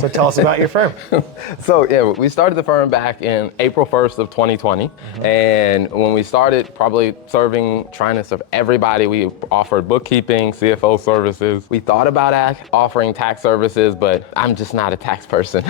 So tell us about your firm. So yeah, we started the firm back in April 1st of 2020. And when we started trying to serve everybody, we offered bookkeeping, CFO services. We thought about offering tax services, but I'm just not a tax person.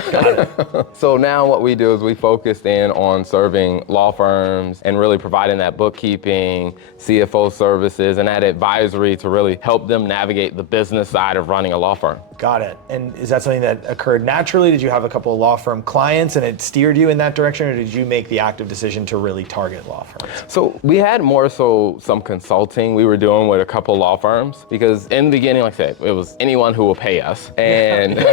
So now what we do is we focused in on serving law firms and really providing that bookkeeping, CFO services, and that advisory to really help them navigate the business side of running a law firm. Got it. And is that something that occurred naturally? Did you have a couple of law firm clients and it steered you in that direction, or did you make the active decision to really target law firms? So we had more so some consulting we were doing with a couple law firms, because in the beginning, like I said, it was anyone who will pay us. And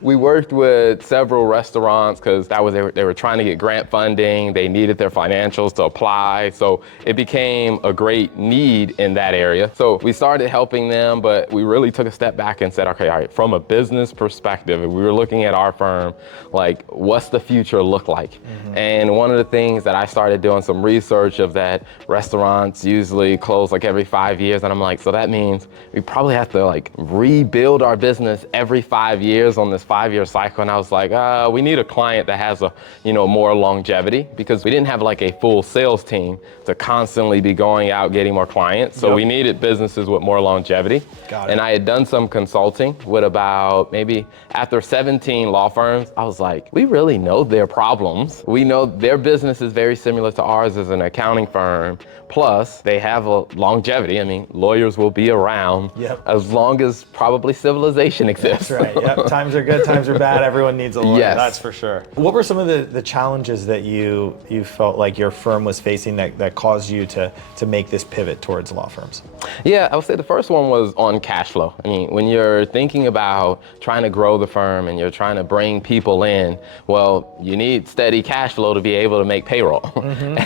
we worked with several restaurants because they were trying to get grant funding. They needed their financials to apply. So it became a great need in that area. So we started helping them, but we really took a step back and said, okay, all right, from a business perspective, we were looking at our firm, like, what's the future look like? And one of the things that I started doing some research of that restaurants usually close like every 5 years. And I'm like, so that means we probably have to like rebuild our business every 5 years on this 5-year cycle. And I was like, we need a client that has more longevity, because we didn't have like a full sales team to constantly be going out getting more clients. So we needed businesses with more longevity. Got it. And I had done some consulting with about maybe after 17 law firms. I was like, we really know their problems. We know their business is very similar to ours as an accounting firm. Plus, they have a longevity. I mean, lawyers will be around as long as probably civilization exists. That's right. Yep. Times are good, times are bad. Everyone needs a lawyer. Yes. That's for sure. What were some of the challenges that you felt like your firm was facing that caused you to make this pivot towards law firms? Yeah, I would say the first one was on cash flow. I mean, when you're thinking about trying to grow the firm and you're trying to bring people in, well, you need steady cash flow to be able to make payroll.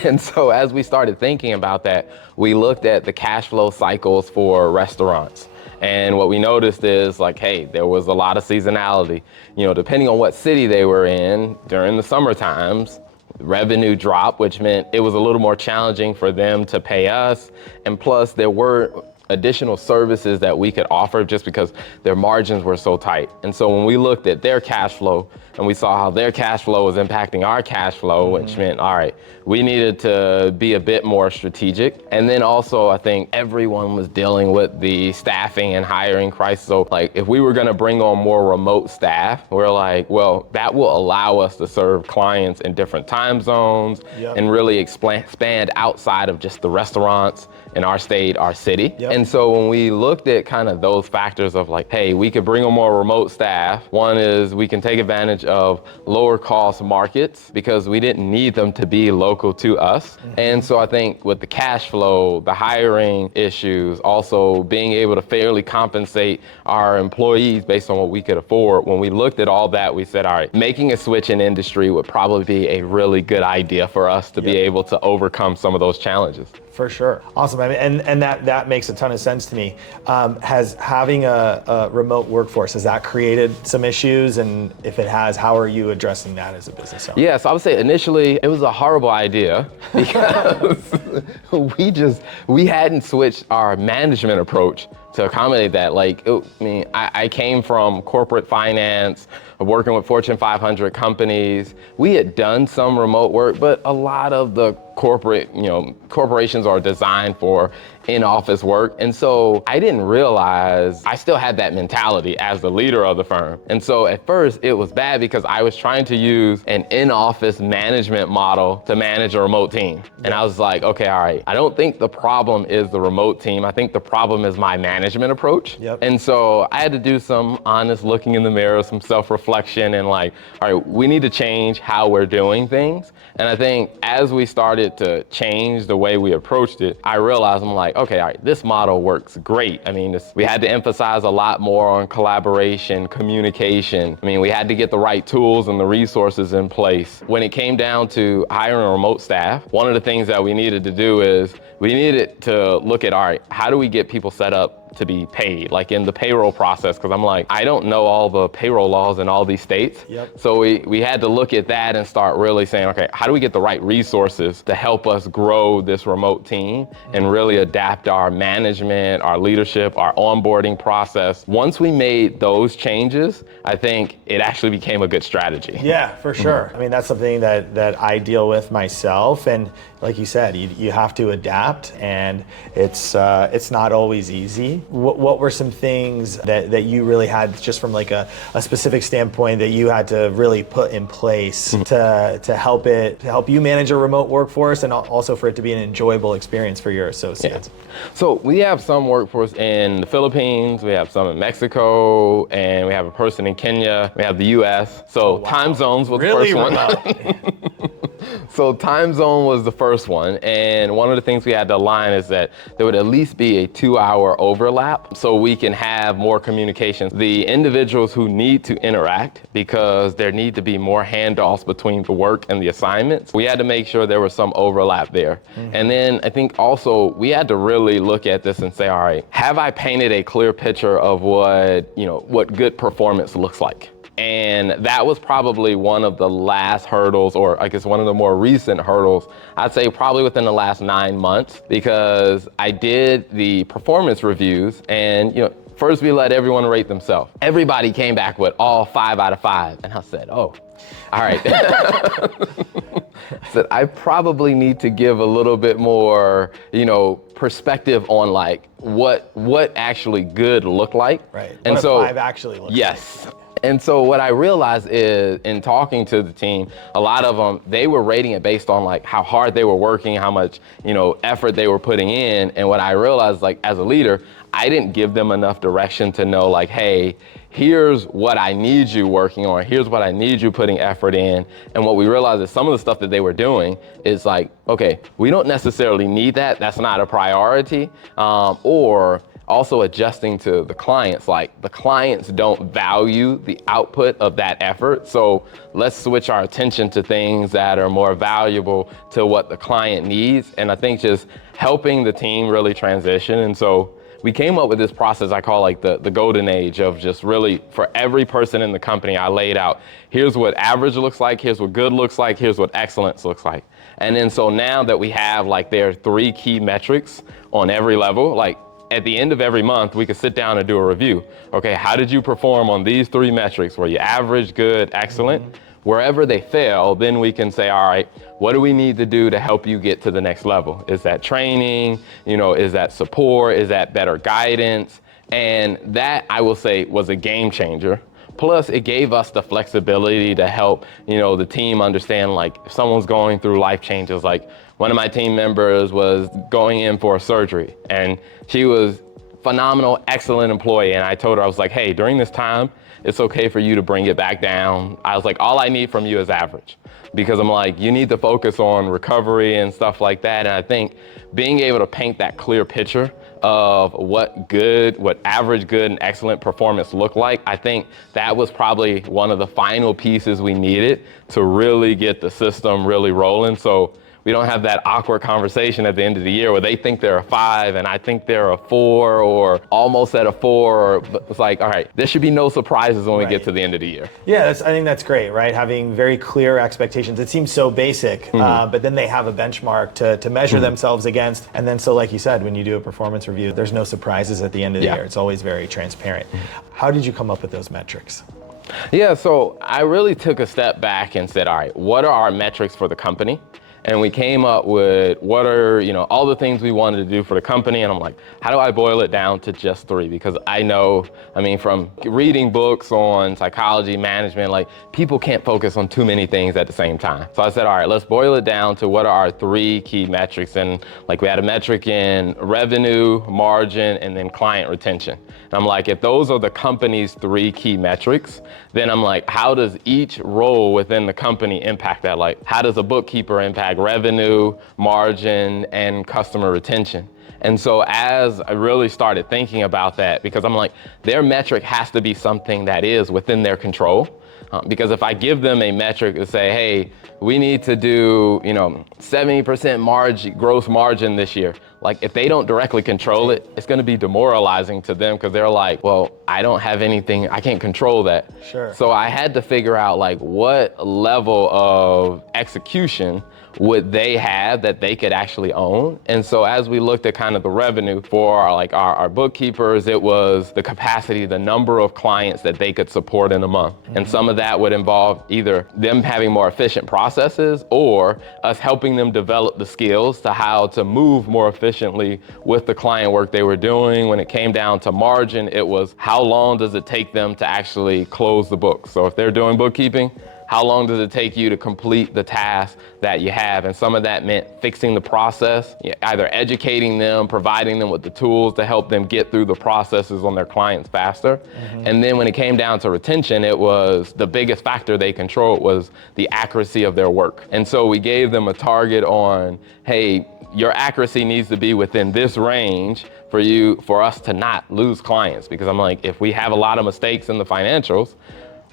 And so as we started thinking about that, we looked at the cash flow cycles for restaurants. And what we noticed is like, hey, there was a lot of seasonality. Depending on what city they were in during the summer times, revenue dropped, which meant it was a little more challenging for them to pay us. And plus there were additional services that we could offer just because their margins were so tight. And so when we looked at their cash flow and we saw how their cash flow was impacting our cash flow, which meant, all right, we needed to be a bit more strategic. And then also I think everyone was dealing with the staffing and hiring crisis. So like if we were gonna bring on more remote staff, we're like, well, that will allow us to serve clients in different time zones and really expand outside of just the restaurants in our state, our city. And so when we looked at kind of those factors of like, hey, we could bring on more remote staff. One is we can take advantage of lower cost markets because we didn't need them to be local to us. And so I think with the cash flow, the hiring issues, also being able to fairly compensate our employees based on what we could afford, when we looked at all that, we said, all right, making a switch in industry would probably be a really good idea for us to be able to overcome some of those challenges. For sure. Awesome. I mean, and that makes a ton of sense to me. Has having a remote workforce, has that created some issues? And if it has, how are you addressing that as a business owner? Yeah, so I would say initially it was a horrible idea because we hadn't switched our management approach to accommodate that. Like, I came from corporate finance, working with Fortune 500 companies. We had done some remote work, but a lot of the corporations are designed for in-office work. And so I didn't realize I still had that mentality as the leader of the firm. And so at first it was bad because I was trying to use an in-office management model to manage a remote team. And I was like, okay, all right, I don't think the problem is the remote team. I think the problem is my management approach. And so I had to do some honest looking in the mirror, some self-reflection, and like, all right, we need to change how we're doing things. And I think as we started to change the way we approached it, I realized I'm like, okay, all right, this model works great. I mean, we had to emphasize a lot more on collaboration, communication. I mean, we had to get the right tools and the resources in place. When it came down to hiring remote staff, one of the things that we needed to do is we needed to look at, all right, how do we get people set up to be paid, like in the payroll process, because I'm like, I don't know all the payroll laws in all these states. Yep. So we had to look at that and start really saying, okay, how do we get the right resources to help us grow this remote team and really adapt our management, our leadership, our onboarding process? Once we made those changes, I think it actually became a good strategy. Yeah, for sure. I mean, that's something that I deal with myself, and like you said, you have to adapt, and it's not always easy. What were some things that you really had, just from like a specific standpoint, that you had to really put in place to help you manage a remote workforce, and also for it to be an enjoyable experience for your associates? Yeah. So we have some workforce in the Philippines, we have some in Mexico, and we have a person in Kenya, we have the US. So time zones was Really the first remote. one. So time zone was the first one, and one of the things we had to align is that there would at least be a 2-hour overlap so we can have more communications. The individuals who need to interact, because there need to be more handoffs between the work and the assignments, we had to make sure there was some overlap there. And then I think also we had to really look at this and say, all right, have I painted a clear picture of what good performance looks like? And that was probably one of the last hurdles, or I guess one of the more recent hurdles, I'd say probably within the last 9 months, because I did the performance reviews, and first we let everyone rate themselves. Everybody came back with all 5 out of 5. And I said, oh, all right. I said, I probably need to give a little bit more, perspective on like what actually good looked like. Right. And what so 5 actually looks yes. And so what I realized is, in talking to the team, a lot of them, they were rating it based on like how hard they were working, how much, effort they were putting in. And what I realized, like as a leader, I didn't give them enough direction to know like, hey, here's what I need you working on. Here's what I need you putting effort in. And what we realized is some of the stuff that they were doing is like, okay, we don't necessarily need that. That's not a priority. Or also adjusting to the clients, like the clients don't value the output of that effort. So let's switch our attention to things that are more valuable to what the client needs. And I think just helping the team really transition. And so we came up with this process I call like the golden age of just really, for every person in the company, I laid out, here's what average looks like, here's what good looks like, here's what excellence looks like. And then so now that we have like there are 3 key metrics on every level, like at the end of every month, we could sit down and do a review. Okay, how did you perform on these 3 metrics? Were you average, good, excellent? Wherever they fail, then we can say, all right, what do we need to do to help you get to the next level? Is that training? Is that support? Is that better guidance? And that, I will say, was a game changer. Plus, it gave us the flexibility to help, the team understand, like, if someone's going through life changes, like one of my team members was going in for a surgery, and she was phenomenal, excellent employee. And I told her, I was like, hey, during this time, it's okay for you to bring it back down. I was like, all I need from you is average, because I'm like, you need to focus on recovery and stuff like that. And I think being able to paint that clear picture of what average, good, and excellent performance look like, I think that was probably one of the final pieces we needed to really get the system really rolling. So we don't have that awkward conversation at the end of the year where they think they're a 5 and I think they're a 4 or almost at a 4. Or it's like, all right, there should be no surprises when we get to the end of the year. Yeah, I think that's great, right? Having very clear expectations. It seems so basic, but then they have a benchmark to measure themselves against. And then, so like you said, when you do a performance review, there's no surprises at the end of the year. It's always very transparent. How did you come up with those metrics? Yeah, so I really took a step back and said, all right, what are our metrics for the company? And we came up with what are, all the things we wanted to do for the company. And I'm like, how do I boil it down to just 3? Because I know, from reading books on psychology, management, like people can't focus on too many things at the same time. So I said, all right, let's boil it down to what are our 3 key metrics. And like we had a metric in revenue, margin, and then client retention. And I'm like, if those are the company's 3 key metrics, then I'm like, how does each role within the company impact that? Like, how does a bookkeeper impact revenue, margin, and customer retention? And so as I really started thinking about that, because I'm like, their metric has to be something that is within their control. Because if I give them a metric to say, hey, we need to do, 70% gross margin this year. Like if they don't directly control it, it's going to be demoralizing to them because they're like, well, I don't have anything, I can't control that. Sure. So I had to figure out like what level of execution would they have that they could actually own. And so as we looked at kind of the revenue for our bookkeepers, it was the capacity, the number of clients that they could support in a month. And some of that would involve either them having more efficient processes or us helping them develop the skills to how to move more efficiently with the client work they were doing. When it came down to margin, it was how long does it take them to actually close the books? So if they're doing bookkeeping, how long does it take you to complete the task that you have? And some of that meant fixing the process, either educating them, providing them with the tools to help them get through the processes on their clients faster. And then when it came down to retention, it was the biggest factor they controlled was the accuracy of their work. And so we gave them a target on, hey, your accuracy needs to be within this range for us to not lose clients. Because I'm like, if we have a lot of mistakes in the financials,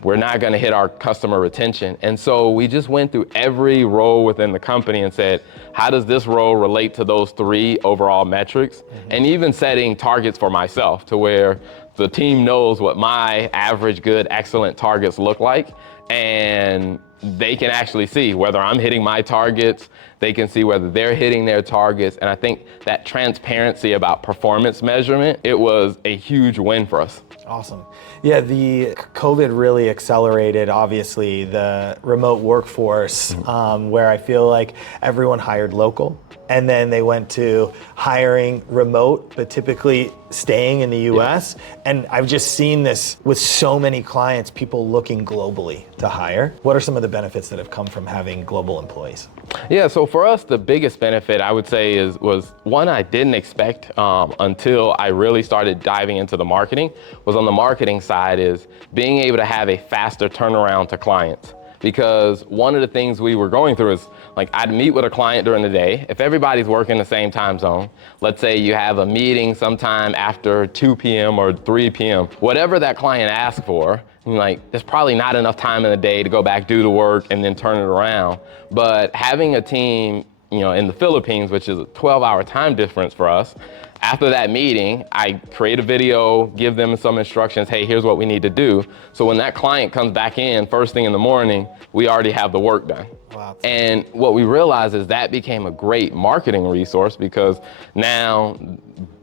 we're not going to hit our customer retention. And so we just went through every role within the company and said, how does this role relate to those 3 overall metrics? And even setting targets for myself to where the team knows what my average, good, excellent targets look like. And they can actually see whether I'm hitting my targets, they can see whether they're hitting their targets. And I think that transparency about performance measurement, it was a huge win for us. Awesome. Yeah, the COVID really accelerated, obviously, the remote workforce, where I feel like everyone hired local, and then they went to hiring remote, but typically staying in the US. And I've just seen this with so many clients, people looking globally to hire. What are some of the benefits that have come from having global employees? Yeah, so for us, the biggest benefit I would say was one I didn't expect until I really started diving into the marketing, was on the marketing side is being able to have a faster turnaround to clients. Because one of the things we were going through is like I'd meet with a client during the day. If everybody's working the same time zone, let's say you have a meeting sometime after 2 p.m. or 3 p.m., whatever that client asked for, like there's probably not enough time in the day to go back, do the work, and then turn it around. But having a team, in the Philippines, which is a 12-hour time difference for us, after that meeting, I create a video, give them some instructions, hey, here's what we need to do. So when that client comes back in first thing in the morning, we already have the work done. Wow. And what we realized is that became a great marketing resource because now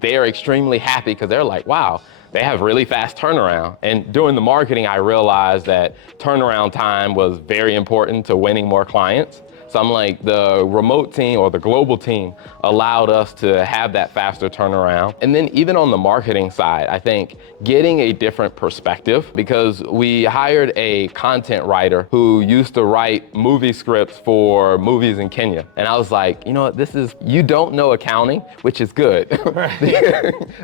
they're extremely happy because they're like, wow, they have really fast turnaround. And doing the marketing, I realized that turnaround time was very important to winning more clients. So I'm like, the remote team or the global team allowed us to have that faster turnaround. And then even on the marketing side, I think getting a different perspective, because we hired a content writer who used to write movie scripts for movies in Kenya. And I was like, you don't know accounting, which is good.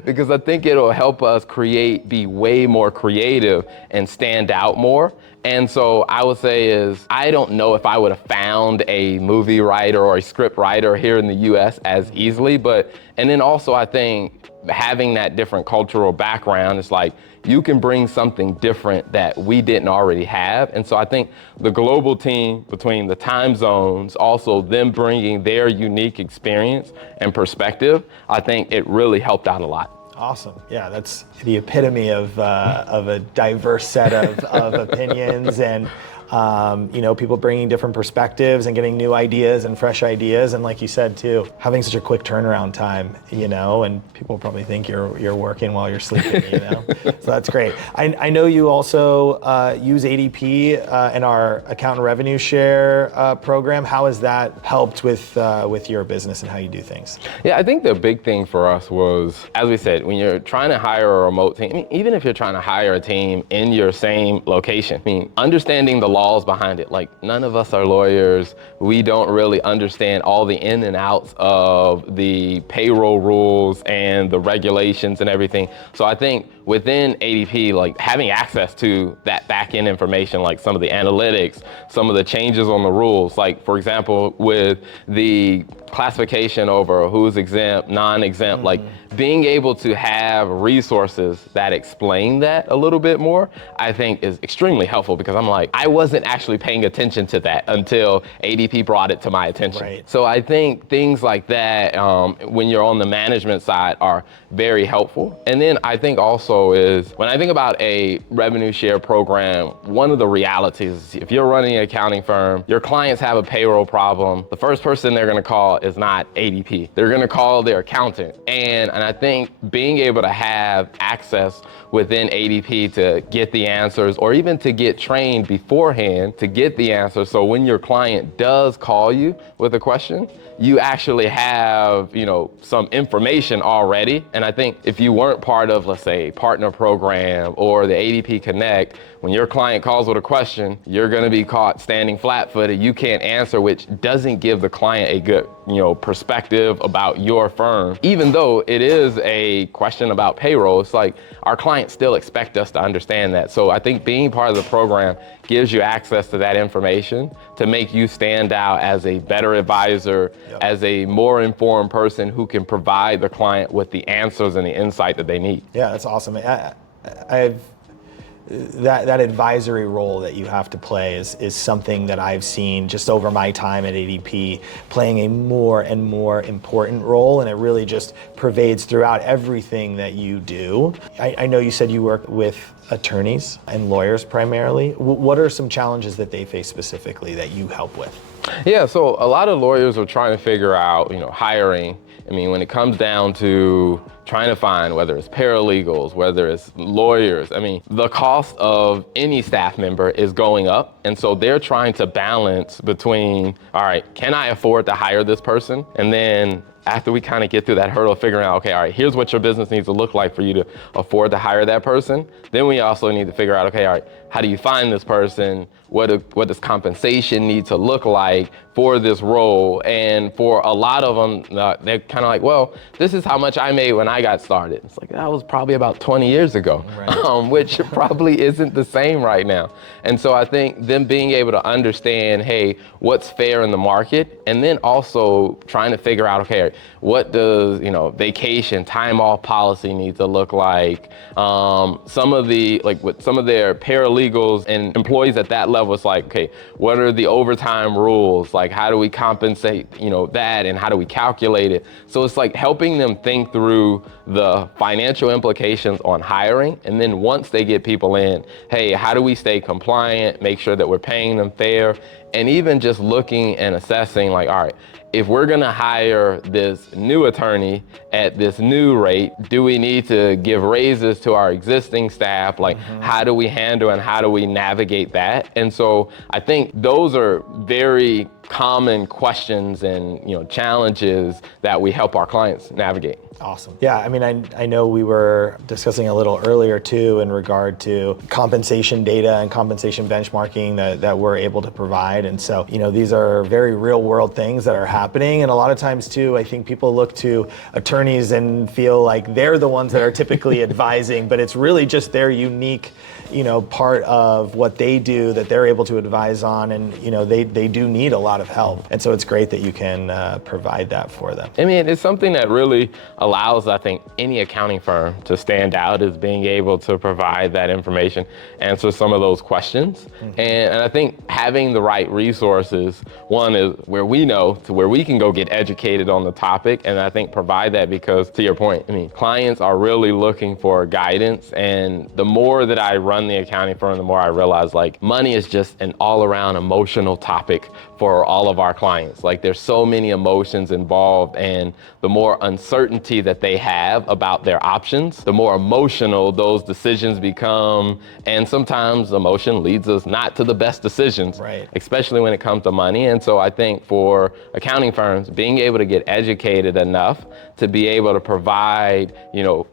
Because I think it'll help us be way more creative and stand out more. And so I would say I don't know if I would have found a movie writer or a script writer here in the US as easily, and then also I think having that different cultural background, it's like you can bring something different that we didn't already have. And so I think the global team, between the time zones, also them bringing their unique experience and perspective, I think it really helped out a lot. Awesome. Yeah, that's the epitome of a diverse set of opinions and people bringing different perspectives and getting new ideas and fresh ideas. And like you said, too, having such a quick turnaround time, and people probably think you're working while you're sleeping, So that's great. I know you also use ADP in our account and revenue share program. How has that helped with your business and how you do things? Yeah, I think the big thing for us was, as we said, when you're trying to hire a remote team, even if you're trying to hire a team in your same location, understanding the laws behind it. Like, none of us are lawyers. We don't really understand all the in and outs of the payroll rules and the regulations and everything. So I think within ADP, like having access to that back end information, like some of the analytics, some of the changes on the rules, like for example, with the classification over who's exempt, non-exempt, like being able to have resources that explain that a little bit more, I think is extremely helpful, because I'm like, I wasn't actually paying attention to that until ADP brought it to my attention. Right. So I think things like that, when you're on the management side, are very helpful. And then I think also is, when I think about a revenue share program, one of the realities is, if you're running an accounting firm, your clients have a payroll problem, the first person they're gonna call is not ADP. They're gonna call their accountant. And I think being able to have access within ADP to get the answers, or even to get trained beforehand to get the answers, so when your client does call you with a question, you actually have, some information already. And I think if you weren't part of, let's say, partner program or the ADP Connect, when your client calls with a question, you're gonna be caught standing flat-footed. You can't answer, which doesn't give the client a good, perspective about your firm. Even though it is a question about payroll, it's like our clients still expect us to understand that. So I think being part of the program gives you access to that information to make you stand out as a better advisor, as a more informed person who can provide the client with the answers and the insight that they need. Yeah, that's awesome. That advisory role that you have to play is something that I've seen just over my time at ADP playing a more and more important role, and it really just pervades throughout everything that you do. I know you said you work with attorneys and lawyers primarily. What are some challenges that they face specifically that you help with? Yeah, so a lot of lawyers are trying to figure out, hiring. I mean, when it comes down to trying to find, whether it's paralegals, whether it's lawyers, I mean, the cost of any staff member is going up. And so they're trying to balance between, all right, can I afford to hire this person? And then after we kind of get through that hurdle of figuring out, okay, all right, here's what your business needs to look like for you to afford to hire that person. Then we also need to figure out, okay, all right, how do you find this person? What does compensation need to look like for this role? And for a lot of them, they're kind of like, well, this is how much I made when I got started. It's like, that was probably about 20 years ago, right. Which probably isn't the same right now. And so I think them being able to understand, hey, what's fair in the market? And then also trying to figure out, okay, what does, vacation, time off policy need to look like? Some of their paralegals and employees at that level, it's like, okay, what are the overtime rules? Like, how do we compensate, that, and how do we calculate it? So it's like helping them think through the financial implications on hiring. And then once they get people in, hey, how do we stay compliant, make sure that we're paying them fair? And even just looking and assessing, like, all right, if we're gonna hire this new attorney at this new rate, do we need to give raises to our existing staff? Like, how do we handle and how do we navigate that? And so I think those are very common questions and challenges that we help our clients navigate. Awesome. Yeah, I mean, I know we were discussing a little earlier too in regard to compensation data and compensation benchmarking that we're able to provide. And so, these are very real world things that are happening. And a lot of times too, I think people look to attorneys and feel like they're the ones that are typically advising, but it's really just their unique part of what they do that they're able to advise on, and they do need a lot of help. And so it's great that you can provide that for them. I mean, it's something that really allows, I think, any accounting firm to stand out, is being able to provide that information, answer some of those questions. And I think having the right resources, one is where we know to where we can go get educated on the topic, and I think provide that, because to your point, I mean, clients are really looking for guidance. And the more that I run the accounting firm, the more I realize, like, money is just an all-around emotional topic for all of our clients. Like, there's so many emotions involved, and the more uncertainty that they have about their options, the more emotional those decisions become. And sometimes emotion leads us not to the best decisions, right, especially when it comes to money. And so I think for accounting firms, being able to get educated enough to be able to provide,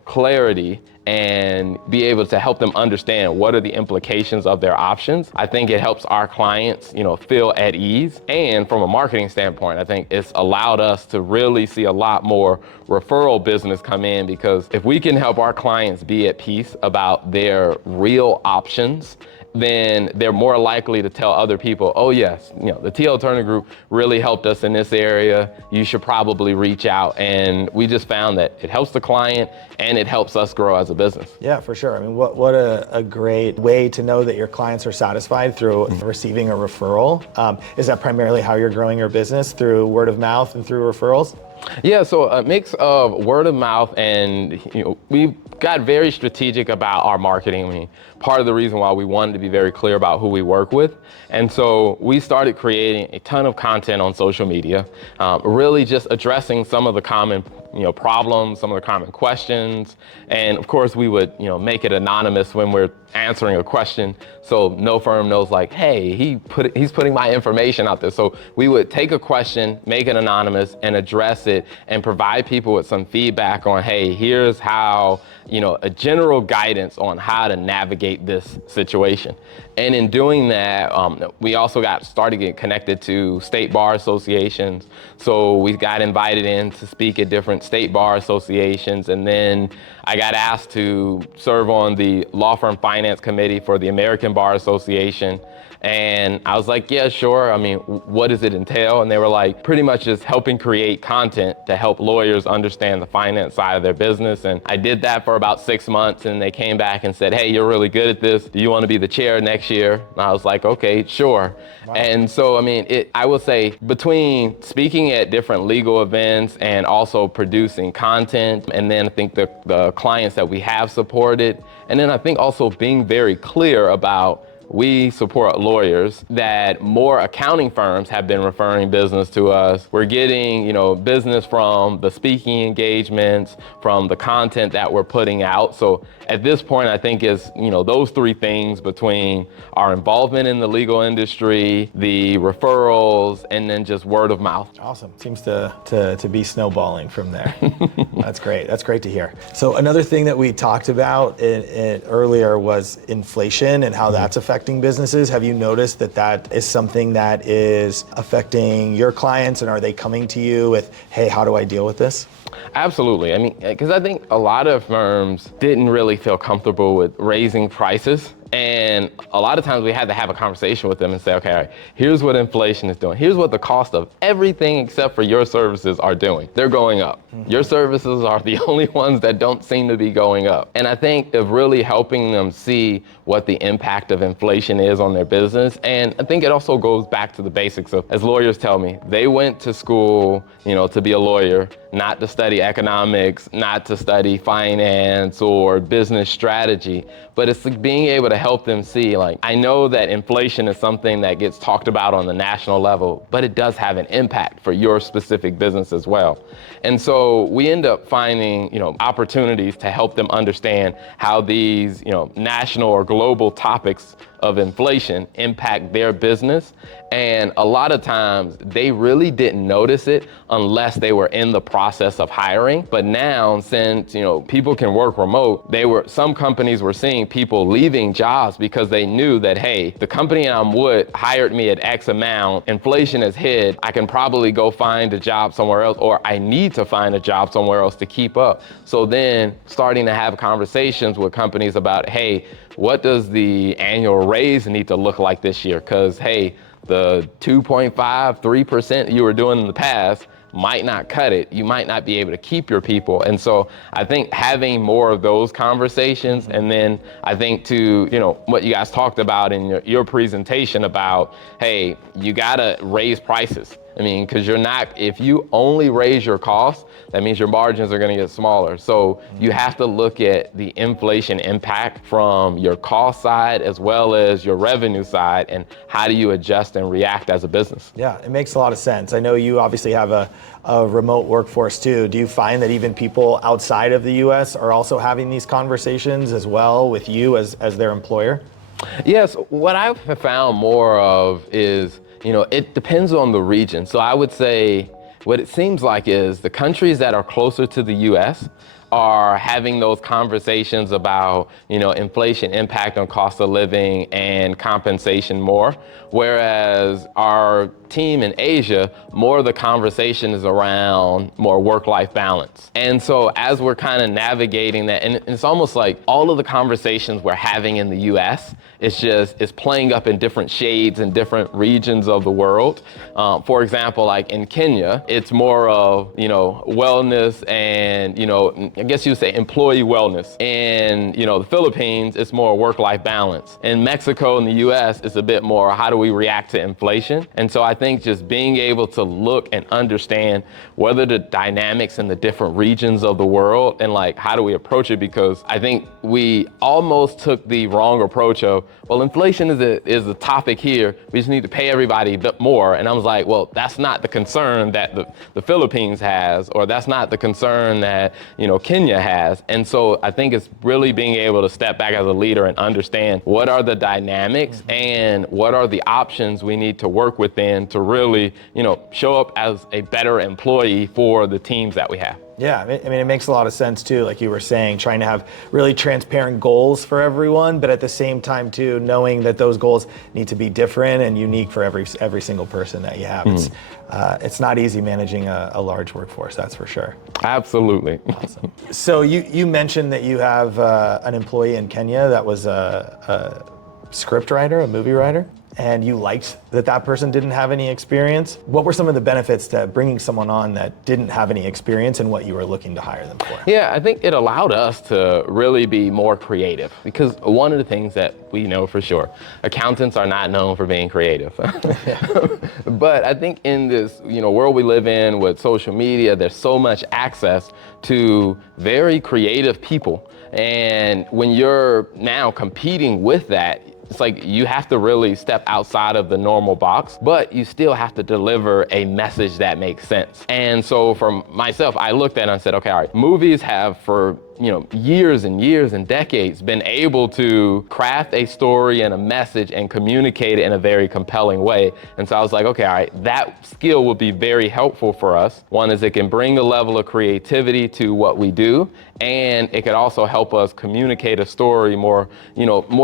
clarity and be able to help them understand what are the implications of their options. I think it helps our clients, feel at ease. And from a marketing standpoint, I think it's allowed us to really see a lot more referral business come in, because if we can help our clients be at peace about their real options, then they're more likely to tell other people, oh yes, the T.L. Turner Group really helped us in this area. You should probably reach out. And we just found that it helps the client and it helps us grow as a business. Yeah, for sure. I mean, what a great way to know that your clients are satisfied through receiving a referral. Is that primarily how you're growing your business, through word of mouth and through referrals? Yeah, so a mix of word of mouth, and we've got very strategic about our marketing. I mean, part of the reason why we wanted to be very clear about who we work with. And so we started creating a ton of content on social media, really just addressing some of the common problems, some of the common questions. And of course we would, make it anonymous when we're answering a question, so no firm knows like, hey, he's putting my information out there. So we would take a question, make it anonymous, and address it and provide people with some feedback on, hey, here's how, a general guidance on how to navigate this situation. And in doing that, we also started getting connected to state bar associations. So we got invited in to speak at different state bar associations. And then I got asked to serve on the law firm finance committee for the American Bar Association. And I was like, yeah, sure. I mean, what does it entail? And they were like, pretty much just helping create content to help lawyers understand the finance side of their business. And I did that for about 6 months, and they came back and said, hey, you're really good at this. Do you want to be the chair next year? And I was like, okay, sure. Wow. And so, I mean, I will say, between speaking at different legal events and also producing content, and then I think the clients that we have supported, and then I think also being very clear about, we support lawyers, that more accounting firms have been referring business to us. We're getting, business from the speaking engagements, from the content that we're putting out. So at this point, I think it's, those three things, between our involvement in the legal industry, the referrals, and then just word of mouth. Awesome. Seems to be snowballing from there. That's great. That's great to hear. So another thing that we talked about earlier was inflation and how that's affecting businesses. Have you noticed that is something that is affecting your clients, and are they coming to you with, hey, how do I deal with this? Absolutely. I mean, because I think a lot of firms didn't really feel comfortable with raising prices. And a lot of times we had to have a conversation with them and say, okay, all right, here's what inflation is doing. Here's what the cost of everything except for your services are doing. They're going up. Mm-hmm. Your services are the only ones that don't seem to be going up. And I think of really helping them see what the impact of inflation is on their business. And I think it also goes back to the basics of, as lawyers tell me, they went to school, to be a lawyer, not to study economics, not to study finance or business strategy, but it's like being able to help them see, like, I know that inflation is something that gets talked about on the national level, but it does have an impact for your specific business as well. And so we end up finding, opportunities to help them understand how these, national or global topics of inflation impact their business. And a lot of times they really didn't notice it unless they were in the process of hiring. But now, since people can work remote, some companies were seeing people leaving jobs because they knew that, hey, the company I'm with hired me at X amount, inflation has hit, I can probably go find a job somewhere else, or I need to find a job somewhere else to keep up. So then starting to have conversations with companies about, hey, what does the annual raise need to look like this year? Because, hey, the 2.5, 3% you were doing in the past might not cut it. You might not be able to keep your people. And so I think having more of those conversations, and then I think to, what you guys talked about in your presentation about, hey, you gotta raise prices. I mean, because if you only raise your costs, that means your margins are going to get smaller. So you have to look at the inflation impact from your cost side as well as your revenue side, and how do you adjust and react as a business? Yeah, it makes a lot of sense. I know you obviously have a remote workforce too. Do you find that even people outside of the US are also having these conversations as well with you as their employer? Yes, what I've found more of is, it depends on the region. So I would say what it seems like is the countries that are closer to the US are having those conversations about, inflation impact on cost of living and compensation more. Whereas our team in Asia, more of the conversation is around more work-life balance. And so as we're kind of navigating that, and it's almost like all of the conversations we're having in the US, it's playing up in different shades in different regions of the world. For example, like in Kenya, it's more of, wellness and, I guess you would say employee wellness. In, the Philippines, it's more work-life balance. In Mexico and the US, it's a bit more, how do we react to inflation? And so I think just being able to look and understand whether the dynamics in the different regions of the world and like, how do we approach it? Because I think we almost took the wrong approach of, well, inflation is a topic here. We just need to pay everybody more. And I was like, well, that's not the concern that the Philippines has, or that's not the concern that, Kenya has. And so I think it's really being able to step back as a leader and understand what are the dynamics and what are the options we need to work within to really, show up as a better employee for the teams that we have. Yeah, I mean, it makes a lot of sense too, like you were saying, trying to have really transparent goals for everyone, but at the same time too, knowing that those goals need to be different and unique for every single person that you have. It's not easy managing a large workforce, that's for sure. Absolutely. Awesome. So you mentioned that you have an employee in Kenya that was a script writer, a movie writer, and you liked that person didn't have any experience. What were some of the benefits to bringing someone on that didn't have any experience and what you were looking to hire them for? Yeah, I think it allowed us to really be more creative, because one of the things that we know for sure, accountants are not known for being creative. But I think in this world we live in with social media, there's so much access to very creative people. And when you're now competing with that, it's like you have to really step outside of the normal box, but you still have to deliver a message that makes sense. And so for myself, I looked at it and I said, okay, all right, movies have for years and years and decades been able to craft a story and a message and communicate it in a very compelling way. And so I was like, okay, all right, that skill would be very helpful for us. One is it can bring a level of creativity to what we do, and it could also help us communicate a story more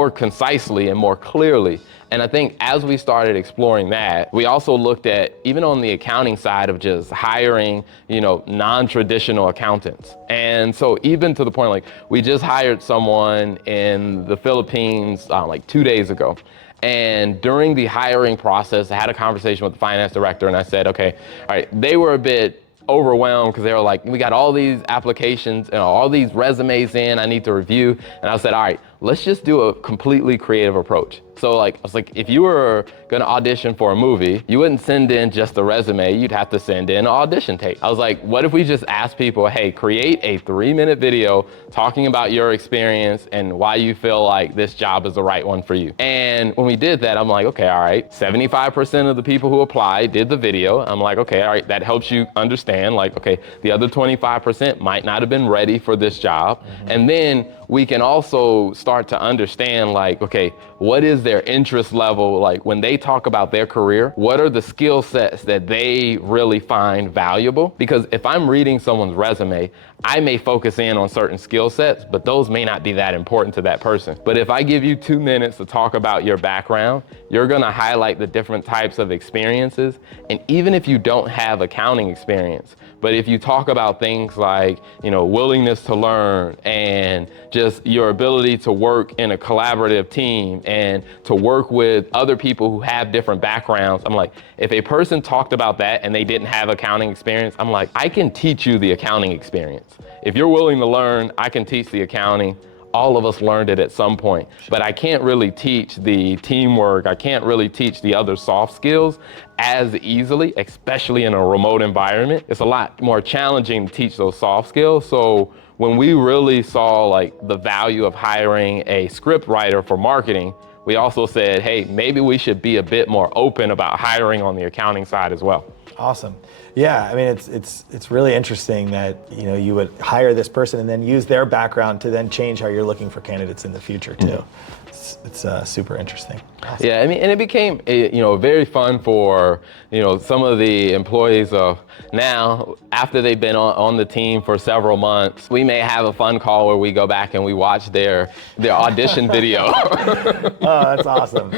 concisely and more clearly. And I think as we started exploring that, we also looked at, even on the accounting side, of just hiring, non-traditional accountants. And so even to the point, like, we just hired someone in the Philippines like 2 days ago. And during the hiring process, I had a conversation with the finance director and I said, okay, all right, they were a bit overwhelmed because they were like, we got all these applications and all these resumes in, I need to review. And I said, all right, let's just do a completely creative approach. So I was like, if you were gonna audition for a movie, you wouldn't send in just a resume, you'd have to send in an audition tape. I was like, what if we just ask people, hey, create a 3-minute video talking about your experience and why you feel like this job is the right one for you. And when we did that, I'm like, okay, all right, 75% of the people who applied did the video. I'm like, okay, all right, that helps you understand, like, okay, the other 25% might not have been ready for this job. And then we can also start to understand, like, okay, what is their interest level? Like, when they talk about their career, what are the skill sets that they really find valuable? Because if I'm reading someone's resume, I may focus in on certain skill sets, but those may not be that important to that person. But if I give you 2 minutes to talk about your background, you're gonna highlight the different types of experiences. And even if you don't have accounting experience, but if you talk about things like, willingness to learn and just your ability to work in a collaborative team and to work with other people who have different backgrounds, I'm like, if a person talked about that and they didn't have accounting experience, I'm like, I can teach you the accounting experience. If you're willing to learn, I can teach the accounting. All of us learned it at some point, but I can't really teach the teamwork. I can't really teach the other soft skills as easily, especially in a remote environment. It's a lot more challenging to teach those soft skills. So when we really saw like the value of hiring a script writer for marketing, we also said, hey, maybe we should be a bit more open about hiring on the accounting side as well. Awesome. Yeah, I mean, it's really interesting that you would hire this person and then use their background to then change how you're looking for candidates in the future too. it's super interesting. Awesome. Yeah, I mean, and it became very fun for some of the employees of now. After they've been on the team for several months, we may have a fun call where we go back and we watch their audition video. Oh, that's awesome.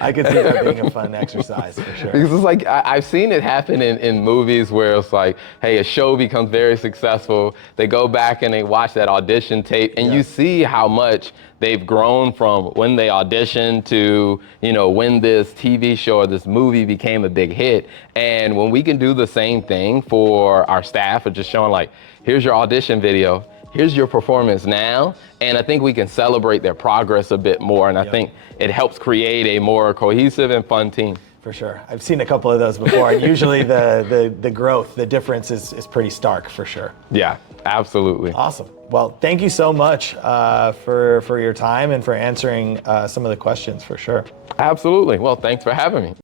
I could see that being a fun exercise for sure. Because it's like I've seen it happen in movies where it's like, hey, a show becomes very successful. They go back and they watch that audition tape, and you see how much they've grown from when they auditioned to, when this TV show or this movie became a big hit. And when we can do the same thing for our staff of just showing like, here's your audition video, here's your performance now. And I think we can celebrate their progress a bit more. And I think it helps create a more cohesive and fun team. For sure. I've seen a couple of those before. And usually the growth, the difference is pretty stark for sure. Yeah, absolutely. Awesome. Well, thank you so much for your time and for answering some of the questions for sure. Absolutely. Well, thanks for having me.